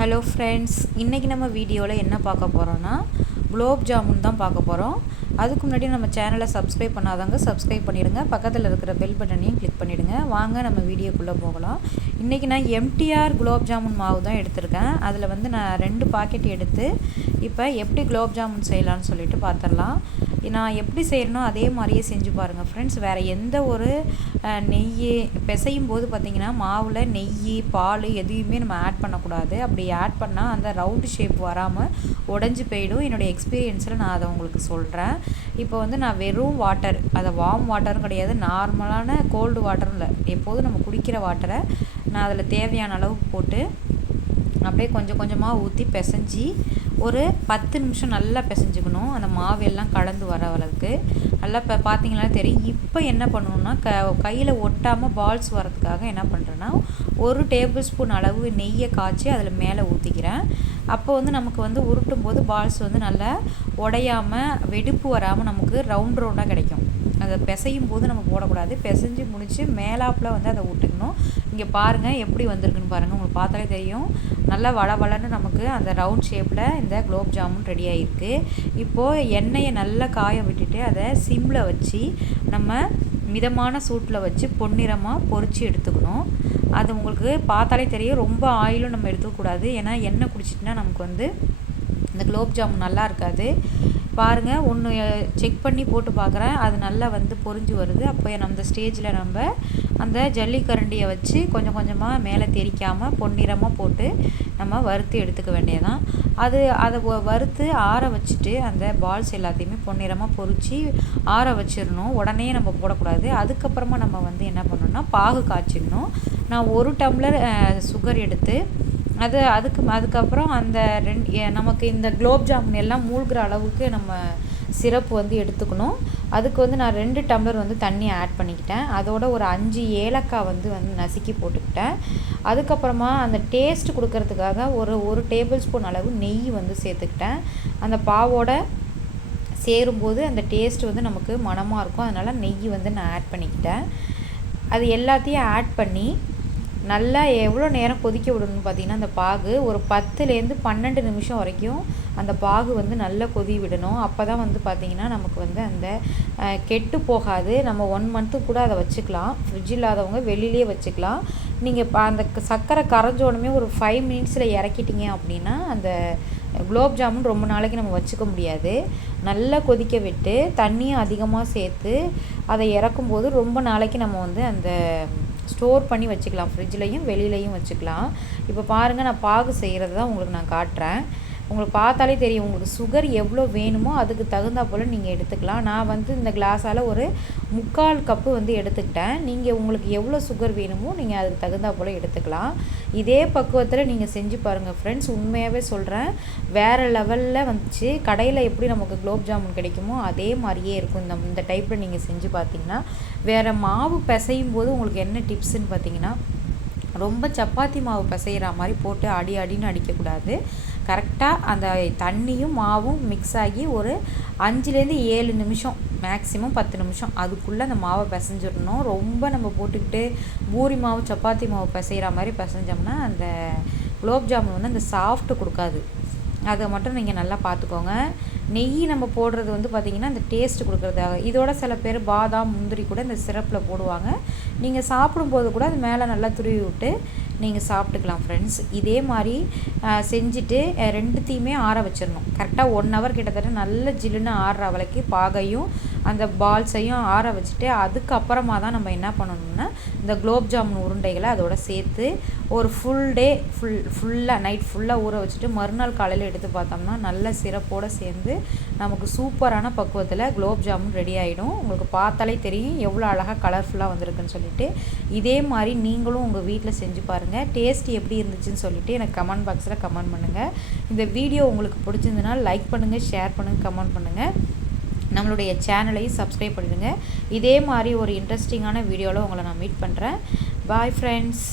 Hello friends, இன்றைக்கி நம்ம வீடியோவில் என்ன பார்க்க போகிறோன்னா குலோப் ஜாமுன் தான் பார்க்க போகிறோம். அதுக்கு முன்னாடி நம்ம சேனலை சப்ஸ்கிரைப் பண்ணாதவங்க சப்ஸ்கிரைப் பண்ணிவிடுங்க. பக்கத்தில் இருக்கிற பெல் பட்டனையும் கிளிக் பண்ணிவிடுங்க. வாங்க நம்ம வீடியோக்குள்ளே போகலாம். இன்றைக்கி நான் எம்டிஆர் குலோப் ஜாமுன் மாவு தான் எடுத்திருக்கேன். அதில் வந்து நான் 2 பாக்கெட் எடுத்து இப்போ எப்படி குலோப் ஜாமுன் செய்யலான்னு சொல்லிட்டு பார்த்துடலாம். நான் எப்படி செய்யணும் அதே மாதிரியே செஞ்சு பாருங்கள் ஃப்ரெண்ட்ஸ். வேறு எந்த ஒரு நெய் பிசையும் போது பார்த்திங்கன்னா மாவில் நெய் பால் எதுவுமே நம்ம ஆட் பண்ணக்கூடாது. அப்படி ஆட் பண்ணால் அந்த ரவுண்டு ஷேப் வராமல் உடஞ்சி போயிடும். என்னுடைய எக்ஸ்பீரியன்ஸில் நான் அதை உங்களுக்கு சொல்கிறேன். இப்போ வந்து நான் வெறும் வாட்டர், அதை வார்ம் வாட்டரும் கிடையாது, நார்மலான கோல்டு வாட்டரும் இல்லை, எப்போதும் நம்ம குடிக்கிற வாட்டரை நான் அதில் தேவையான அளவுக்கு போட்டு அப்படியே கொஞ்சம் கொஞ்சமாக ஊற்றி பிசைஞ்சி ஒரு 10 நிமிஷம் நல்லா பிசைஞ்சுக்கணும். அந்த மாவு எல்லாம் கலந்து வர அளவுக்கு நல்லா பார்த்தீங்கன்னா தெரியும். இப்போ என்ன பண்ணணுன்னா கையில் ஒட்டாமல் பால்ஸ் வரதுக்காக என்ன பண்ணுறேன்னா 1 டேபிள் ஸ்பூன் அளவு நெய்யை காய்ச்சி அதில் மேலே ஊற்றிக்கிறேன். அப்போ வந்து நமக்கு வந்து உருட்டும் போது பால்ஸ் வந்து நல்லா உடையாமல் வெடிப்பு வராமல் நமக்கு ரவுண்டாக கிடைக்கும். அதை பிசையும் போது நம்ம போடக்கூடாது. பிசைஞ்சு முடித்து மேலாப்பில் வந்து அதை விட்டுக்கணும். இங்கே பாருங்கள் எப்படி வந்திருக்குன்னு பாருங்கள், உங்களுக்கு பார்த்தாலே தெரியும். நல்லா வளன்னு நமக்கு அந்த ரவுண்ட் ஷேப்பில் இந்த குலோப் ஜாமுன் ரெடி ஆகிருக்கு. இப்போது எண்ணெயை நல்லா காய விட்டுட்டு அதை சிம்மில் வச்சு நம்ம மிதமான சூட்டில் வச்சு பொன்னிறமாக பொரித்து எடுத்துக்கணும். அது உங்களுக்கு பார்த்தாலே தெரியும். ரொம்ப ஆயிலும் நம்ம எடுத்துக்கக்கூடாது, ஏன்னா எண்ணெய் குடிச்சிட்டுனா நமக்கு வந்து இந்த குலோப் ஜாமுன் நல்லா இருக்காது. பாருங்கள், ஒன்று செக் பண்ணி போட்டு பார்க்குறேன், அது நல்லா வந்து பொரிஞ்சு வருது. அப்போ அந்த ஸ்டேஜில் நம்ம அந்த ஜல்லிக்கரண்டியை வச்சு கொஞ்சம் கொஞ்சமாக மேலே தெரிக்காமல் பொன்னிறமாக போட்டு நம்ம வறுத்து எடுத்துக்க வேண்டியதான். அதை வறுத்து ஆற வச்சுட்டு அந்த பால்ஸ் எல்லாத்தையுமே பொன்னிறமாக பொரித்து ஆற வச்சிடணும். உடனே நம்ம போடக்கூடாது. அதுக்கப்புறமா நம்ம வந்து என்ன பண்ணணும்னா பாகு காய்ச்சிடணும். நான் 1 டம்ளர் சுகர் எடுத்து அதுக்கப்புறம் அந்த நமக்கு இந்த குலோப் ஜாமுன் எல்லாம் மூழ்கிற அளவுக்கு நம்ம சிரப்பு வந்து எடுத்துக்கணும். அதுக்கு வந்து நான் 2 டம்ளர் வந்து தண்ணி ஆட் பண்ணிக்கிட்டேன். அதோட ஒரு 5 ஏலக்காய் வந்து நசுக்கி போட்டுக்கிட்டேன். அதுக்கப்புறமா அந்த டேஸ்ட் கொடுக்கறதுக்காக ஒரு டேபிள் ஸ்பூன் அளவு நெய் வந்து சேர்த்துக்கிட்டேன். அந்த பாவோட சேரும்போது அந்த டேஸ்ட் வந்து நமக்கு மணமாக இருக்கும். அதனால் நெய் வந்து நான் ஆட் பண்ணிக்கிட்டேன். அது எல்லாத்தையும் ஆட் பண்ணி நல்லா எவ்வளோ நேரம் கொதிக்க விடணும்னு பார்த்திங்கன்னா, அந்த பாகு ஒரு 10லேருந்து 12 நிமிஷம் வரைக்கும் அந்த பாகு வந்து நல்லா கொதி விடணும். அப்போ தான் வந்து பார்த்திங்கன்னா நமக்கு வந்து அந்த கெட்டு போகாது. நம்ம 1 மந்த்து கூட அதை வச்சுக்கலாம். ஃப்ரிட்ஜ் இல்லாதவங்க வெளியிலே வச்சுக்கலாம். நீங்கள் அந்த சர்க்கரை கரைஞ்சோடனே ஒரு 5 மினிட்ஸில் இறக்கிட்டீங்க அப்படின்னா அந்த குலோப் ஜாமுன் ரொம்ப நாளைக்கு நம்ம வச்சுக்க முடியாது. நல்லா கொதிக்க விட்டு தண்ணியும் அதிகமாக சேர்த்து அதை இறக்கும்போது ரொம்ப நாளைக்கு நம்ம வந்து அந்த ஸ்டோர் பண்ணி வச்சுக்கலாம். ஃப்ரிட்ஜ்லேயும் வெளியிலையும் வச்சுக்கலாம். இப்போ பாருங்கள், நான் பாகு செய்கிறது தான் உங்களுக்கு நான் காட்டுறேன். உங்களுக்கு பார்த்தாலே தெரியும். உங்களுக்கு சுகர் எவ்வளோ வேணுமோ அதுக்கு தகுந்தா போல் நீங்கள் எடுத்துக்கலாம். நான் வந்து இந்த கிளாஸால் ஒரு 3/4 கப்பு வந்து எடுத்துக்கிட்டேன். நீங்கள் உங்களுக்கு எவ்வளோ சுகர் வேணுமோ நீங்கள் அதுக்கு தகுந்தா போல் எடுத்துக்கலாம். இதே பக்குவத்தில் நீங்கள் செஞ்சு பாருங்கள் ஃப்ரெண்ட்ஸ். உண்மையாகவே சொல்கிறேன், வேறு லெவலில் வந்துச்சு. கடையில் எப்படி நமக்கு குலோப் ஜாமுன் கிடைக்குமோ அதே மாதிரியே இருக்கும். இந்த டைப்பில் நீங்கள் செஞ்சு பார்த்தீங்கன்னா. வேறு மாவு பிசையும் போது உங்களுக்கு என்ன டிப்ஸுன்னு பார்த்தீங்கன்னா, ரொம்ப சப்பாத்தி மாவு பிசைகிற மாதிரி போட்டு அடின்னு அடிக்கக்கூடாது. கரெக்டாக அந்த தண்ணியும் மாவும் மிக்ஸ் ஆகி ஒரு 5லேருந்து 7 நிமிஷம், மேக்ஸிமம் 10 நிமிஷம் அதுக்குள்ளே அந்த மாவை பிசைஞ்சிடணும். ரொம்ப நம்ம போட்டுக்கிட்டு பூரி மாவு சப்பாத்தி மாவு பிசைகிற மாதிரி பிசைஞ்சோம்னா அந்த குலோப் ஜாமுன் வந்து அந்த சாஃப்ட்டு கொடுக்காது. அதை மட்டும் நீங்கள் நல்லா பார்த்துக்கோங்க. நெய் நம்ம போடுறது வந்து பார்த்திங்கன்னா அந்த டேஸ்ட்டு கொடுக்குறதுக்காக. இதோட சில பேர் பாதாம் முந்திரி கூட இந்த சிரப்பில் போடுவாங்க. நீங்கள் சாப்பிடும்போது கூட அது மேலே நல்லா துருவி விட்டு நீங்கள் சாப்பிட்டுக்கலாம் ஃப்ரெண்ட்ஸ். இதே மாதிரி செஞ்சுட்டு 2த்தையுமே ஆற வச்சிடணும். கரெக்டாக 1 ஹவர் கிட்டத்தட்ட நல்ல ஜில்லுன்னு ஆறுற அவளைக்கு பாகையும் அந்த பால்ஸையும் ஆற வச்சுட்டு அதுக்கப்புறமா தான் நம்ம என்ன பண்ணணும்னா இந்த குலோப் ஜாமுன் உருண்டைகளை அதோட சேர்த்து ஒரு ஃபுல்லாக நைட் ஃபுல்லாக ஊற வச்சுட்டு மறுநாள் காலையில் எடுத்து பார்த்தோம்னா நல்ல சிரப்போடு சேர்ந்து நமக்கு சூப்பரான பக்குவத்தில் குலோப் ஜாமுன் ரெடி ஆகிடும். உங்களுக்கு பார்த்தாலே தெரியும் எவ்வளோ அழகாக கலர்ஃபுல்லாக வந்திருக்குன்னு சொல்லிட்டு. இதே மாதிரி நீங்களும் உங்கள் வீட்டில் செஞ்சு பாருங்கள். டேஸ்ட் எப்படி இருந்துச்சுன்னு சொல்லிட்டு எனக்கு கமெண்ட் பாக்ஸில் கமெண்ட் பண்ணுங்கள். இந்த வீடியோ உங்களுக்கு பிடிச்சிருந்ததுன்னா லைக் பண்ணுங்கள், ஷேர் பண்ணுங்கள், கமெண்ட் பண்ணுங்கள். நம்மளுடைய சேனலையும் சப்ஸ்கிரைப் பண்ணிடுங்க. இதே மாதிரி ஒரு இன்ட்ரெஸ்டிங்கான வீடியோவில் உங்களை நான் மீட் பண்ணுறேன். Bye friends.